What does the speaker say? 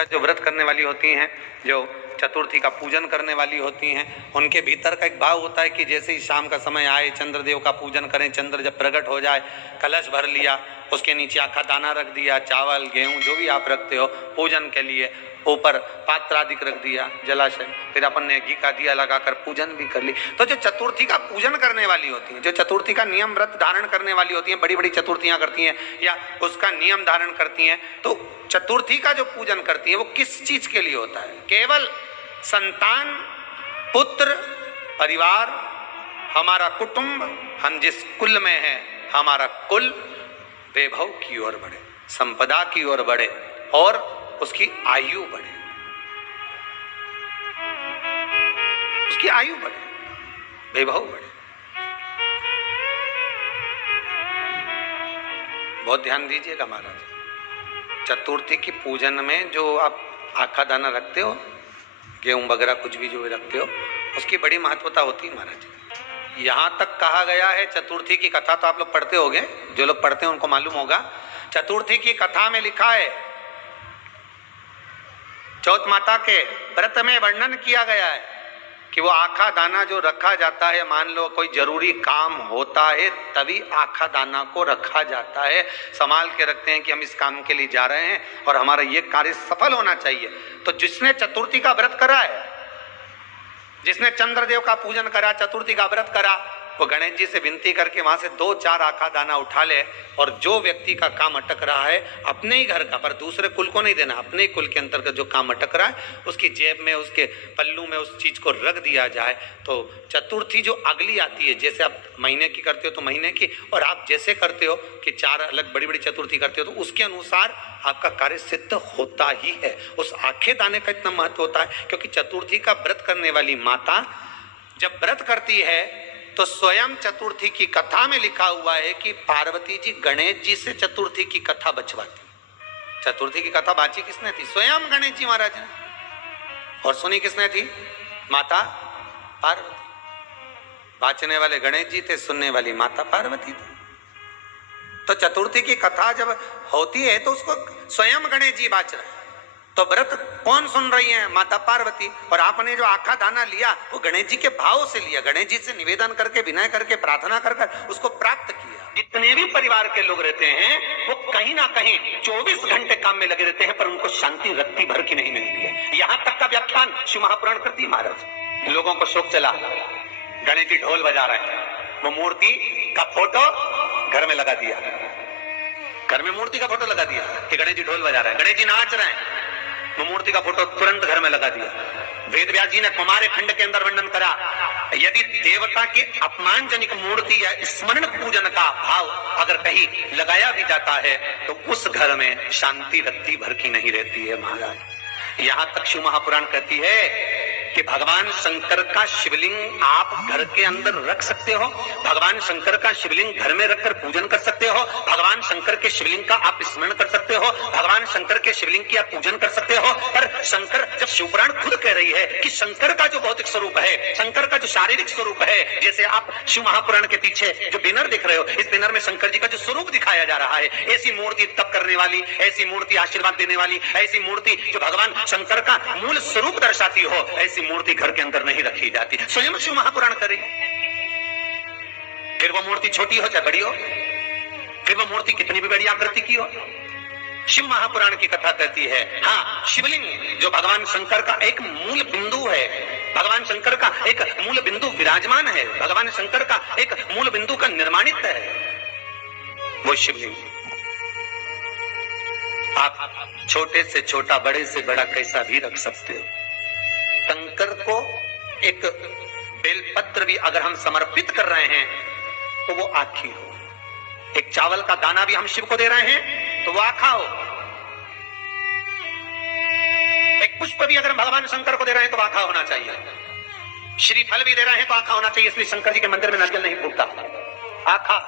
का जो व्रत करने वाली होती हैं, जो चतुर्थी का पूजन करने वाली होती हैं, उनके भीतर का एक भाव होता है कि जैसे ही शाम का समय आए चंद्रदेव का पूजन करें, चंद्र जब प्रकट हो जाए, कलश भर लिया, उसके नीचे आखा दाना रख दिया, चावल गेहूं जो भी आप रखते हो पूजन के लिए, ऊपर पात्र आदि रख दिया जलाशय, फिर अपन ने घी का दिया लगाकर पूजन भी कर ली। तो जो चतुर्थी का पूजन करने वाली होती हैं, जो चतुर्थी का नियम व्रत धारण करने वाली होती हैं, बड़ी बड़ी चतुर्थियां करती हैं या उसका नियम धारण करती हैं, तो चतुर्थी का जो पूजन करती है वो किस चीज के लिए होता है? केवल संतान, पुत्र, परिवार, हमारा कुटुंब, हम जिस कुल में हैं, हमारा कुल वैभव की ओर बढ़े, संपदा की ओर बढ़े और उसकी आयु बढ़े, उसकी आयु बढ़े, वैभव बढ़े। बहुत ध्यान दीजिएगा महाराज, चतुर्थी की पूजन में जो आप आखा दाना रखते हो, गेहूं वगैरह कुछ भी जो रखते हो, उसकी बड़ी महत्वता होती है महाराज। यहां तक कहा गया है, चतुर्थी की कथा तो आप लोग पढ़ते होंगे, जो लोग पढ़ते हैं उनको मालूम होगा, चतुर्थी की कथा में लिखा है, चौथ माता के व्रत में वर्णन किया गया है कि वो आखा दाना जो रखा जाता है, मान लो कोई जरूरी काम होता है तभी आखा दाना को रखा जाता है, संभाल के रखते हैं कि हम इस काम के लिए जा रहे हैं और हमारा ये कार्य सफल होना चाहिए। तो जिसने चतुर्थी का व्रत करा है, जिसने चंद्रदेव का पूजन करा, चतुर्थी का व्रत करा, वो गणेश जी से विनती करके वहां से 2-4 आखा दाना उठा ले और जो व्यक्ति का काम अटक रहा है अपने ही घर का, पर दूसरे कुल को नहीं देना, अपने ही कुल के अंतर्गत जो काम अटक रहा है उसकी जेब में, उसके पल्लू में उस चीज को रख दिया जाए। तो चतुर्थी जो अगली आती है, जैसे आप महीने की करते हो तो महीने की, और आप जैसे करते हो कि 4 अलग बड़ी बड़ी चतुर्थी करते हो तो उसके अनुसार आपका कार्य सिद्ध होता ही है। उस आखे दाने का इतना महत्व होता है क्योंकि चतुर्थी का व्रत करने वाली माता जब व्रत करती है तो स्वयं चतुर्थी की कथा में लिखा हुआ है कि पार्वती जी गणेश जी से चतुर्थी की कथा बचवाती। चतुर्थी की कथा बाची किसने थी? स्वयं गणेश जी महाराज ने। और सुनी किसने थी? माता पार्वती। बाचने वाले गणेश जी थे, सुनने वाली माता पार्वती थी। तो चतुर्थी की कथा जब होती है तो उसको स्वयं गणेश जी बाच रहे हैं, तो व्रत कौन सुन रही है? माता पार्वती। और आपने जो आखा दाना लिया वो गणेश जी के भाव से लिया, गणेश जी से निवेदन करके, विनय करके, प्रार्थना कर उसको प्राप्त किया। जितने भी परिवार के लोग रहते हैं वो कहीं ना कहीं 24 घंटे काम में लगे रहते हैं, पर उनको शांति रत्ती भर की नहीं मिलती है। यहां तक का व्याख्यान शिव महापुराण करती है महाराज। लोगों को शोक चला, गणेश जी ढोल बजा रहे हैं, वो मूर्ति का फोटो घर में लगा दिया, घर में मूर्ति का फोटो लगा दिया कि गणेश जी ढोल बजा रहे हैं, गणेश जी नाच रहे हैं, वो मूर्ति का फोटो तुरंत घर में लगा दिया। वेद व्यास जी ने कुमार खंड के अंदर वर्णन करा, यदि देवता की अपमानजनक मूर्ति या स्मरण पूजन का भाव अगर कहीं लगाया भी जाता है तो उस घर में शांति रत्ती भर की नहीं रहती है महाराज। यहां तक शिव महापुराण कहती है कि भगवान शंकर का शिवलिंग आप घर के अंदर रख सकते हो, भगवान शंकर का शिवलिंग घर में रखकर पूजन कर सकते हो, भगवान शंकर के शिवलिंग का आप स्मरण कर सकते हो, भगवान शंकर के शिवलिंग की आप पूजन कर सकते हो। पर शंकर, जब शिवपुराण खुद कह रही है कि शंकर का जो भौतिक स्वरूप है, शंकर का जो शारीरिक स्वरूप है, जैसे आप शिव महापुराण के पीछे जो बैनर दिख रहे हो, इस बैनर में शंकर जी का जो स्वरूप दिखाया जा रहा है, ऐसी मूर्ति तप करने वाली, ऐसी मूर्ति आशीर्वाद देने वाली, ऐसी मूर्ति जो भगवान शंकर का मूल स्वरूप दर्शाती हो, ऐसी मूर्ति घर के अंदर नहीं रखी जाती। स्वयं शिव महापुराण करे। फिर वो मूर्ति छोटी हो चाहे बड़ी हो, फिर वो मूर्ति कितनी भी बड़ी आकृति की हो, शिव महापुराण की कथा कहती है हाँ, शिवलिंग जो भगवान शंकर का एक मूल बिंदु है, भगवान शंकर का एक मूल बिंदु विराजमान है, भगवान शंकर का एक मूल बिंदु का निर्माणित है, वो शिवलिंग। आप छोटे से छोटा, बड़े से बड़ा कैसा भी रख सकते हो। शंकर को एक बेलपत्र भी अगर हम समर्पित कर रहे हैं तो वो आखी हो, एक चावल का दाना भी हम शिव को दे रहे हैं तो वो आखा हो, एक पुष्प भी अगर हम भगवान शंकर को दे रहे हैं तो आखा होना चाहिए, श्रीफल भी दे रहे हैं तो आखा होना चाहिए। इसलिए शंकर जी के मंदिर में नारियल नहीं फूटता, आखा